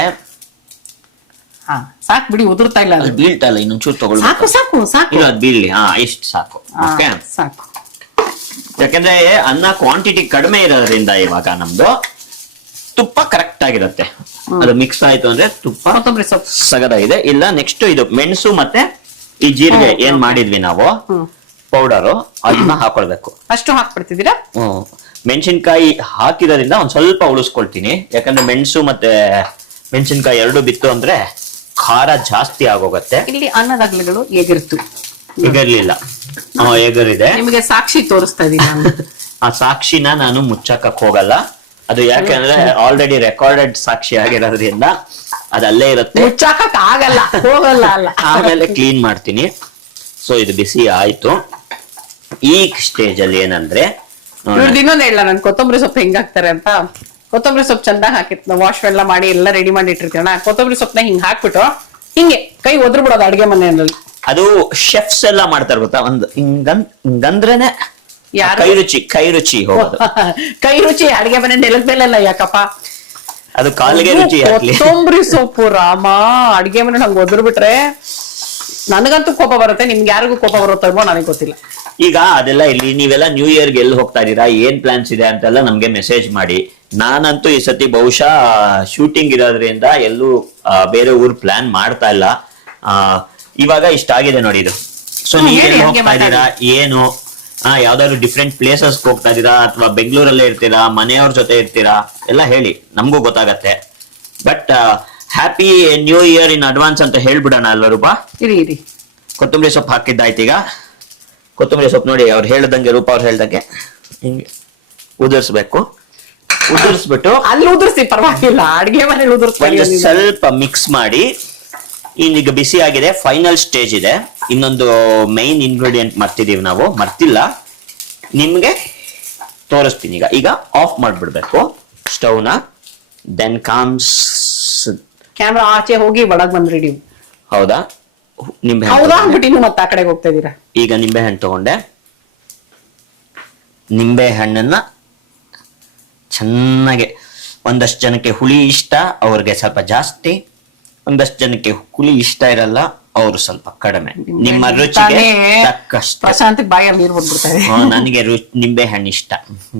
ಸಾಕು ಬಿಡಿ, ಉದುರ್ತಾ ಇಲ್ಲ. ಬೀಳ್ತಾ ಇಲ್ಲ, ಇನ್ನೊಂಚೂರು ತಗೊಳ್ಬೇಕು. ಸಾಕು ಇಲ್ಲ, ಅದು ಬೀಳ್ಲಿ. ಇಷ್ಟು ಸಾಕು. ಸಾಕು. ಯಾಕಂದ್ರೆ ಅನ್ನ ಕ್ವಾಂಟಿಟಿ ಕಡಿಮೆ ಇರೋದ್ರಿಂದ ಇವಾಗ ನಮ್ದು ತುಪ್ಪ ಕರೆಕ್ಟ್ ಆಗಿರುತ್ತೆ. ಅದು ಮಿಕ್ಸ್ ಆಯ್ತು ಅಂದ್ರೆ ತುಪ್ಪ ಕೊತ್ತಂಬರಿ ಸೊಪ್ಪು ಸಗದಾಗಿದೆ. ಇಲ್ಲ ನೆಕ್ಸ್ಟ್ ಇದು ಮೆಣಸು ಮತ್ತೆ ಈ ಜೀರಿಗೆ ಏನ್ ಮಾಡಿದ್ವಿ ನಾವು ಪೌಡರು, ಅದನ್ನ ಹಾಕೊಳ್ಬೇಕು. ಅಷ್ಟು ಹಾಕ್ಬಿಡ್ತಿದ್ದೀರಾ? ಮೆಣಸಿನ್ಕಾಯಿ ಹಾಕಿರೋದ್ರಿಂದ ಒಂದ್ ಸ್ವಲ್ಪ ಉಳಿಸ್ಕೊಳ್ತೀನಿ. ಯಾಕಂದ್ರೆ ಮೆಣಸು ಮತ್ತೆ ಮೆಣಸಿನ್ಕಾಯಿ ಎರಡು ಬಿತ್ತು ಅಂದ್ರೆ ಖಾರ ಜಾಸ್ತಿ ಆಗೋಗತ್ತೆ. ಇಲ್ಲಿ ಅನ್ನದಾಗ್ಲಿಗಳು ಎಗಿರ್ತು. ಎಗರ್ಲಿಲ್ಲ, ಎಗರಿದೆ. ನಿಮಗೆ ಸಾಕ್ಷಿ ತೋರಿಸ್ತಾ ಇದೀನಿ. ಆ ಸಾಕ್ಷಿನ ನಾನು ಮುಚ್ಚಕ್ ಹೋಗಲ್ಲ. ಅದು ಯಾಕೆಂದ್ರೆ ಆಲ್ರೆಡಿ ರೆಕಾರ್ಡೆಡ್ ಸಾಕ್ಷಿ ಆಗಿರೋದ್ರಿಂದ ಅದಲ್ಲೇ ಇರುತ್ತೆ. ಮುಚ್ಚಾಕಕ್ ಆಗಲ್ಲ, ಹೋಗಲ್ಲ. ಅಲ್ಲ, ಆಮೇಲೆ ಕ್ಲೀನ್ ಮಾಡ್ತೀನಿ. ಸೊ ಇದು ಬಿಸಿ ಆಯ್ತು. ಈ ಸ್ಟೇಜ್ ಅಲ್ಲಿ ಏನಂದ್ರೆ ಇನ್ನೊಂದು ಹೇಳ, ನನ್ ಕೊತ್ತಂಬರಿ ಸೊಪ್ಪು ಹೆಂಗ್ ಹಾಕ್ತಾರೆ ಅಂತ. ಕೊತ್ತಂಬರಿ ಸೊಪ್ಪು ಚಂದ ಹಾಕಿತ್ತು, ವಾಶ್ ಎಲ್ಲ ಮಾಡಿ ಎಲ್ಲ ರೆಡಿ ಮಾಡಿ ಇಟ್ಟಿರ್ತೀವಿ. ಕೊತ್ತಂಬರಿ ಸೊಪ್ಪನ್ನ ಹಿಂಗ್ ಹಾಕ್ಬಿಟ್ಟು ಹಿಂಗೆ ಕೈ ಒದ್ರು ಬಿಡೋದು ಅಡ್ಗೆ ಮನೆಯಲ್ಲಿ. ಅದು ಶೆಫ್ಸ್ ಎಲ್ಲ ಮಾಡ್ತಾರೆ ಗೊತ್ತಾ, ಒಂದು ಹಿಂಗಂದ್ರೇನೆ ಕೈ ರುಚಿ ಹೋಗೋದು. ಕೈ ರುಚಿ ಅಡ್ಗೆ ಮನೆ ನೆಲದ ಮೇಲೆಲ್ಲ ಯಾಕಪ್ಪ, ಅದು ಕಾಲಿಗೆ ರುಚಿ. ಕೊತ್ತಂಬರಿ ಸೊಪ್ಪು ರಾಮ ಅಡ್ಗೆ ಮನೆ ಹಂಗ ಒದ್ರು ಬಿಟ್ರೆ ನನಗಂತೂ ಕೋಪ ಬರುತ್ತೆ. ನಿಮ್ಗೆ ಯಾರಿಗೂ ಕೋಪ ಬರುತ್ತೋ ನನಗೆ ಗೊತ್ತಿಲ್ಲ. ಈಗ ಅದೆಲ್ಲ ಇಲ್ಲಿ ನೀವೆಲ್ಲ ನ್ಯೂ ಇಯರ್ಗೆ ಎಲ್ಲಿ ಹೋಗ್ತಾ ಇದೀರಾ, ಏನ್ ಪ್ಲಾನ್ಸ್ ಇದೆ ಅಂತೆಲ್ಲ ನಮ್ಗೆ ಮೆಸೇಜ್ ಮಾಡಿ. ನಾನಂತೂ ಈ ಸತಿ ಬಹುಶಃ ಶೂಟಿಂಗ್ ಇರೋದ್ರಿಂದ ಎಲ್ಲೂ ಬೇರೆ ಊರ್ ಪ್ಲಾನ್ ಮಾಡ್ತಾ ಇಲ್ಲ. ಇವಾಗ ಇಷ್ಟ ಆಗಿದೆ ನೋಡಿ ಇದು. ಸೊ ನೀವೆಲ್ಲ ಹೋಗ್ತಾ ಇದ್ದೀರಾ ಏನು, ಯಾವ್ದಾದ್ರು ಡಿಫ್ರೆಂಟ್ ಪ್ಲೇಸಸ್ ಹೋಗ್ತಾ ಇದೀರಾ ಅಥವಾ ಬೆಂಗಳೂರಲ್ಲೇ ಇರ್ತೀರಾ, ಮನೆಯವ್ರ ಜೊತೆ ಇರ್ತೀರಾ, ಎಲ್ಲ ಹೇಳಿ, ನಮಗೂ ಗೊತ್ತಾಗತ್ತೆ. But happy new year in advance ಅಂತ ಹೇಳ್ಬಿಡೋಣ ಎಲ್ಲರೂ. ಇರಿ ಕೊತ್ತಂಬರಿ ಸೊಪ್ಪು ಹಾಕಿದ್ದಾಯ್ತು. ಈಗ ಕೊತ್ತಂಬರಿ ಸೊಪ್ಪು ನೋಡಿ, ಅವ್ರು ಹೇಳ್ದಂಗೆ, ರೂಪ ಅವ್ರು ಹೇಳ್ದಂಗೆ ಹಿಂಗೆ ಉದುರಿಸ್ಬೇಕು. ಉದುರಿಸ್ಬಿಟ್ಟು ಅಲ್ಲಿ ಉದುರಿಸಿ ಪರವಾಗಿಲ್ಲ, ಅಡ್ಗೆ ಮನೇಲಿ ಉದುರಿಸ್ತಾರೆ. ಸ್ವಲ್ಪ ಮಿಕ್ಸ್ ಮಾಡಿ ಈಗ ಬಿಸಿ ಆಗಿದೆ, ಫೈನಲ್ ಸ್ಟೇಜ್ ಇದೆ. ಇನ್ನೊಂದು ಮೈನ್ ಇಂಗ್ರೀಡಿಯೆಂಟ್ ಮರ್ತಿದೀವಿ ನಾವು, ಮರ್ತಿಲ್ಲ, ನಿಮ್ಗೆ ತೋರಿಸ್ತೀನಿ. ಈಗ ಆಫ್ ಮಾಡ್ಬಿಡ್ಬೇಕು ಸ್ಟವ್ನ. ದೆನ್ ಕಮ್ಸ್ ಕ್ಯಾಮ್ರಾ ಆಚೆ ಹೋಗಿ ಒಳಗ್ ಬಂದ್ರಿ ನೀವು. ಹೌದಾ? ನಿಂಬೆ ಹೌದಾ ಅಂದ್ಬಿಟ್ಟು ಇನ್ನು ಮತ್ತೆ ಆ ಕಡೆಗೆ ಹೋಗ್ತಾ ಇದೀರಾ. ಈಗ ನಿಂಬೆ ಹಣ್ಣು ತಗೊಂಡೆ. ನಿಂಬೆ ಹಣ್ಣನ್ನ ಚೆನ್ನಾಗಿ, ಒಂದಷ್ಟು ಜನಕ್ಕೆ ಹುಳಿ ಇಷ್ಟ, ಅವ್ರಿಗೆ ಸ್ವಲ್ಪ ಜಾಸ್ತಿ. ಒಂದಷ್ಟು ಜನಕ್ಕೆ ಹುಳಿ ಇಷ್ಟ ಇರಲ್ಲ, ಅವರು ಸ್ವಲ್ಪ ಕಡಿಮೆ. ನಿಮ್ಮ ರುಚಿಗೆ ತಕ್ಕಷ್ಟು. ಪ್ರಶಾಂತ್ ಬಾಯಲ್ಲಿ ನೀರು ಬಂದ್ಬಿಡ್ತಾ ಇದೆ. ನನಗೆ ನಿಂಬೆ ಹಣ್ಣು ಇಷ್ಟ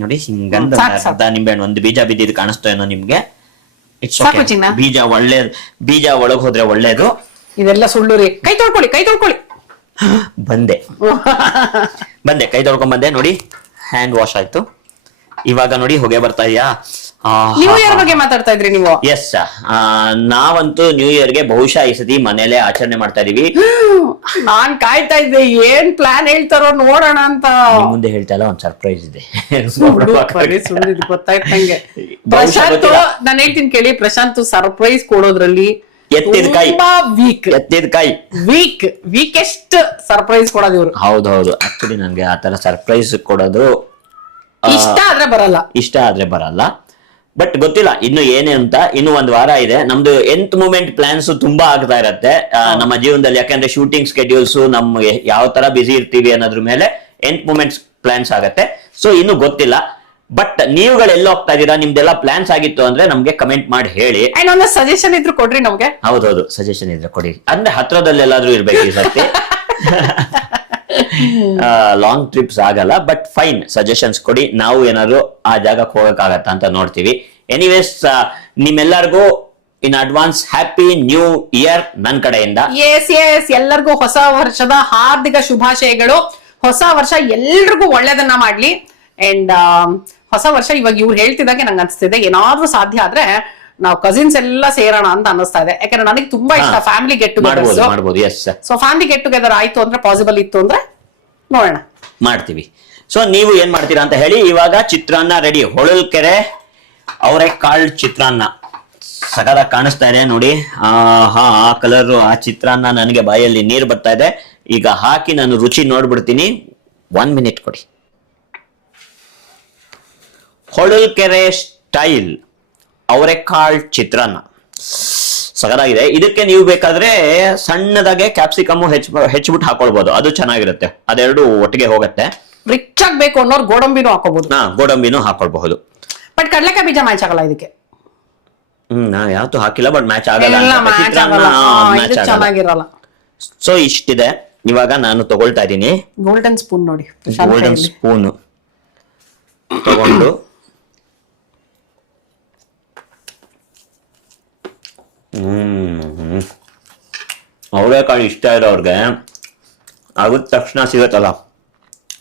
ನೋಡಿ. ಹಿಂಗಂದ ಅರ್ಧ ನಿಂಬೆ ಹಣ್ಣು, ಒಂದು ಬೀಜ ಬಿದ್ದಿದ್ದು ಕಾಣಿಸ್ತಾ ಏನೋ ನಿಮ್ಗೆ. It's okay. ಬೀಜ ಒಳಗ್ ಹೋದ್ರೆ ಒಳ್ಳೇದು. ಇದೆಲ್ಲ ಸುಳ್ಳು ರೀ. ಕೈ ತೊಳ್ಕೊಳ್ಳಿ. ಬಂದೆ ಕೈ ತೊಳ್ಕೊಂಡ್ ಬಂದೆ ನೋಡಿ. ಹ್ಯಾಂಡ್ ವಾಶ್ ಆಯ್ತು. ಇವಾಗ ನೋಡಿ ಹೊಗೆ ಬರ್ತಾ ಇದೆಯಾ? ನ್ಯೂ ಇಯರ್ ಬಗ್ಗೆ ಮಾತಾಡ್ತಾ ಇದ್ರಿ ನೀವು. ಎಸ್, ನಾವಂತೂ ನ್ಯೂ ಇಯರ್ ಗೆ ಬಹುಶಃ ಈ ಸತಿ ಮನೇಲೆ ಆಚರಣೆ ಮಾಡ್ತಾ ಇದೀವಿ. ನಾನ್ ಕಾಯ್ತಾ ಇದ್ದೆ ಏನ್ ಪ್ಲಾನ್ ಹೇಳ್ತಾರೋ ನೋಡೋಣ ಅಂತ. ಮುಂದೆ ಹೇಳ್ತಾ ಇಲ್ಲ, ಒಂದ್ ಸರ್ಪ್ರೈಸ್ ಇದೆ. ಗೊತ್ತಾಯ್ತು ನಂಗೆ. ಪ್ರಶಾಂತ್, ನಾನು ಹೇಳ್ತೀನಿ ಕೇಳಿ, ಪ್ರಶಾಂತ್ ಸರ್ಪ್ರೈಸ್ ಕೊಡೋದ್ರಲ್ಲಿ ವೀಕೆಸ್ಟ್ ಸರ್ಪ್ರೈಸ್ ಕೊಡೋದು ಇವ್ರು. ಹೌದೌದು. ಆಕ್ಚುಲಿ ನನ್ಗೆ ಆತರ ಸರ್ಪ್ರೈಸ್ ಕೊಡೋದು ಇಷ್ಟ ಆದ್ರೆ ಬರಲ್ಲ. ಬಟ್ ಗೊತ್ತಿಲ್ಲ ಇನ್ನು ಏನೇ ಅಂತ. ಇನ್ನು ಒಂದ್ ವಾರ ಇದೆ. ನಮ್ದು ಎಂತ್ ಮೂಮೆಂಟ್ ಪ್ಲಾನ್ಸ್ ತುಂಬಾ ಆಗ್ತಾ ಇರತ್ತೆ ನಮ್ಮ ಜೀವನದಲ್ಲಿ. ಯಾಕಂದ್ರೆ ಶೂಟಿಂಗ್ ಸ್ಕೆಡ್ಯೂಲ್ಸ್, ನಮ್ಗೆ ಯಾವ ತರ ಬಿಸಿ ಇರ್ತೀವಿ ಅನ್ನೋದ್ರ ಮೇಲೆ ಎಂಟ್ ಮೂಮೆಂಟ್ಸ್ ಪ್ಲಾನ್ಸ್ ಆಗತ್ತೆ. ಸೊ ಇನ್ನು ಗೊತ್ತಿಲ್ಲ. ಬಟ್ ನೀವುಗಳೆಲ್ಲ ಹೋಗ್ತಾ ಇದೀರಾ, ನಿಮ್ದೆಲ್ಲ ಪ್ಲಾನ್ಸ್ ಆಗಿತ್ತು ಅಂದ್ರೆ ನಮ್ಗೆ ಕಮೆಂಟ್ ಮಾಡಿ ಹೇಳಿ. ಒಂದು ಸಜೆಷನ್ ಇದ್ರು ಕೊಡ್ರಿ ನಮ್ಗೆ. ಹೌದೌದು, ಸಜೆಷನ್ ಇದ್ರೆ ಕೊಡಿ. ಅಂದ್ರೆ ಹತ್ರದಲ್ಲೆಲ್ಲಾದ್ರೂ ಇರ್ಬೇಕು ಈ ಸರ್ತಿ. ಲಾಂಗ್ ಟ್ರಿಪ್ಸ್ ಆಗಲ್ಲ, ಬಟ್ ಫೈನ್, ಸಜೆಷನ್ಸ್ ಕೊಡಿ. ನಾವು ಏನಾದ್ರು ಆ ಜಾಗಕ್ಕೆ ಹೋಗಕ್ಕಾಗತ್ತ ಅಂತ ನೋಡ್ತೀವಿ. ಎನಿವೇಸ್, ನಿಮ್ಮೆಲ್ಲರಿಗೂ in advance happy new year ನನ್ನ ಕಡೆಯಿಂದ. ಎಸ್, ಎಲ್ಲರಿಗೂ ಹೊಸ ವರ್ಷದ ಹಾರ್ದಿಕ ಶುಭಾಶಯಗಳು. ಹೊಸ ವರ್ಷ ಎಲ್ರಿಗೂ ಒಳ್ಳೇದನ್ನ ಮಾಡ್ಲಿ. ಅಂಡ್ ಹೊಸ ವರ್ಷ ಇವಾಗ ಇವ್ರು ಹೇಳ್ತಿದ್ದಾಗೆ ನಂಗೆ ಅನ್ಸ್ತಿದೆ, ಏನಾದ್ರೂ ಸಾಧ್ಯ ಆದ್ರೆ ನಾವು ಕಸಿನ್ಸ್ ಎಲ್ಲ ಸೇರೋಣ ಅಂತ ಅನ್ನಿಸ್ತಾ ಇದೆ. ಯಾಕಂದ್ರೆ ನನಗೆ ತುಂಬಾ ಇಷ್ಟ family get together. So family get together ಆಯ್ತು ಅಂದ್ರೆ, ಪಾಸಿಬಲ್ ಇತ್ತು ಅಂದ್ರೆ ನೋಡೋಣ, ಮಾಡ್ತೀವಿ. ಸೊ ನೀವು ಏನ್ ಮಾಡ್ತೀರಾ ಅಂತ ಹೇಳಿ. ಇವಾಗ ಚಿತ್ರಾನ್ನ ರೆಡಿ. ಹೊಳಲ್ಕೆರೆ ಅವರೆಕಾಳು ಚಿತ್ರಾನ್ನ ಸಗದಾಗಿ ಕಾಣಿಸ್ತಾ ಇದೆ ನೋಡಿ. ಆ ಕಲರ್, ಆ ಚಿತ್ರಾನ್ನ ನನಗೆ ಬಾಯಲ್ಲಿ ನೀರು ಬರ್ತಾ ಇದೆ. ಈಗ ಹಾಕಿ ನಾನು ರುಚಿ ನೋಡ್ಬಿಡ್ತೀನಿ. 1 ಮಿನಿಟ್ ಕೊಡಿ. ಹೊಳಲ್ಕೆರೆ ಸ್ಟೈಲ್ ಅವರೆಕಾಳು ಚಿತ್ರಾನ್ನ ಸಗದಾಗಿದೆ. ಇದಕ್ಕೆ ನೀವು ಬೇಕಾದ್ರೆ ಸಣ್ಣದಾಗೆ ಕ್ಯಾಪ್ಸಿಕಮ್ ಹೆಚ್ಚಿಬಿಟ್ಟು ಹಾಕೊಳ್ಬಹುದು, ಅದು ಚೆನ್ನಾಗಿರುತ್ತೆ. ಅದೆರಡು ಒಟ್ಟಿಗೆ ಹೋಗುತ್ತೆ. ರಿಚ್ ಆಗ್ಬೇಕು ಅನ್ನೋರು ಗೋಡಂಬಿನೂ ಹಾಕೋಬಹುದು. ಗೋಡಂಬಿನೂ ಹಾಕೊಳ್ಬಹುದು. ಬಟ್ ಕಡಲೆಕಾಯಿ ಬೀಜ ಮ್ಯಾಚ್ ಆಗಲ್ಲ ಇದಕ್ಕೆ. ನಾವ್ ಯಾವತ್ತೂ ಹಾಕಿಲ್ಲ, ಬಟ್ ಮ್ಯಾಚ್ ಆಗಲ್ಲ. ಚೆನ್ನಾಗಿರಲ್ಲ. ಸೊ ಇಷ್ಟಿದೆ. ಇವಾಗ ನಾನು ತಗೊಳ್ತಾ ಇದ್ದೀನಿ ಗೋಲ್ಡನ್ ಸ್ಪೂನ್ ನೋಡಿ. ಗೋಲ್ಡನ್ ಸ್ಪೂನ್ ತಗೊಂಡು ಅವರೆಕಾಳು ಇಷ್ಟ ಇರೋರ್ಗೆ ಆಗಿದ ತಕ್ಷಣ ಸಿಗತ್ತಲ್ಲ,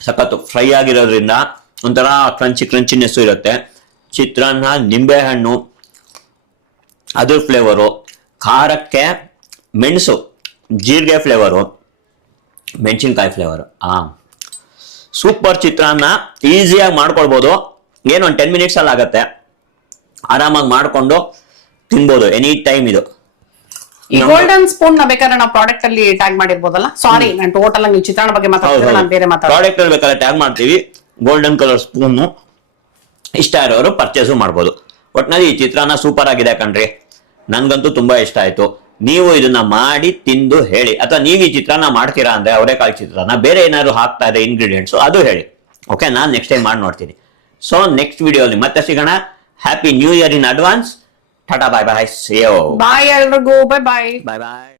ಸಖತ್ತು ಫ್ರೈ ಆಗಿರೋದ್ರಿಂದ ಒಂಥರ ಕ್ರಂಚಿನೆಸ್ಸು ಇರುತ್ತೆ. ಚಿತ್ರಾನ್ನ, ನಿಂಬೆ ಹಣ್ಣು ಅದ್ರ ಫ್ಲೇವರು, ಖಾರಕ್ಕೆ ಮೆಣಸು, ಜೀರಿಗೆ ಫ್ಲೇವರು, ಮೆಣಸಿನ್ಕಾಯಿ ಫ್ಲೇವರು. ಸೂಪರ್ ಚಿತ್ರಾನ್ನ. ಈಸಿಯಾಗಿ ಮಾಡ್ಕೊಳ್ಬೋದು. ಏನು ಒಂದು 10 ಮಿನಿಟ್ಸ್ ಅಲ್ಲಿ ಆಗತ್ತೆ. ಆರಾಮಾಗಿ ಮಾಡ್ಕೊಂಡು ತಿನ್ಬೋದು ಎನಿ ಟೈಮ್. ಇದು ಈ ಗೋಲ್ಡನ್ ಸ್ಪೂನ್ ನ ಬೇಕಾದ್ರೆ ನಾವು ಪ್ರಾಡಕ್ಟ್ ಅಲ್ಲಿ ಟ್ಯಾಗ್ ಮಾಡಿರ್ಬೋದಲ್ಲ. ಸಾರಿ, ನಾನು ಟೋಟಲ್ ಆಗಿ ಚಿತ್ರಾನ್ನ ಬಗ್ಗೆ ಮಾತಾಡ್ತೀನಿ, ನಾನು ಬೇರೆ ಪ್ರಾಡಕ್ಟ್ ಅಲ್ಲಿ ಬೇಕಾದ್ರೆ ಟ್ಯಾಗ್ ಮಾಡ್ತೀವಿ. ಗೋಲ್ಡನ್ ಕಲರ್ ಸ್ಪೂನ್ ಇಷ್ಟ ಇರೋರು ಪರ್ಚೇಸು ಮಾಡ್ಬೋದು. ಒಟ್ನಲ್ಲಿ ಈ ಚಿತ್ರಾನ್ನ ಸೂಪರ್ ಆಗಿದೆ ಕಣ್ರಿ. ನನ್ಗಂತೂ ತುಂಬಾ ಇಷ್ಟ ಆಯ್ತು. ನೀವು ಇದನ್ನ ಮಾಡಿ ತಿಂದು ಹೇಳಿ. ಅಥವಾ ನೀವು ಈ ಚಿತ್ರಾನ್ನ ಮಾಡ್ತೀರಾ ಅಂದ್ರೆ, ಅವರೆಕಾಳು ಚಿತ್ರಾನ್ನ, ಬೇರೆ ಏನಾದ್ರು ಹಾಕ್ತಾ ಇದೆ ಇಂಗ್ರೀಡಿಯೆಂಟ್ಸ್, ಅದು ಹೇಳಿ. ಓಕೆ, ನಾನು ನೆಕ್ಸ್ಟ್ ಟೈಮ್ ಮಾಡಿ ನೋಡ್ತೀನಿ. ಸೊ ನೆಕ್ಸ್ಟ್ ವಿಡಿಯೋಲಿ ಮತ್ತೆ ಸಿಗೋಣ. Happy new year in advance. Tata, bye bye. See you. Bye ಎಲ್ರಿಗೂ. ಬಾಯ್ ಬಾಯ್. ಬಾಯ್ ಬಾಯ್.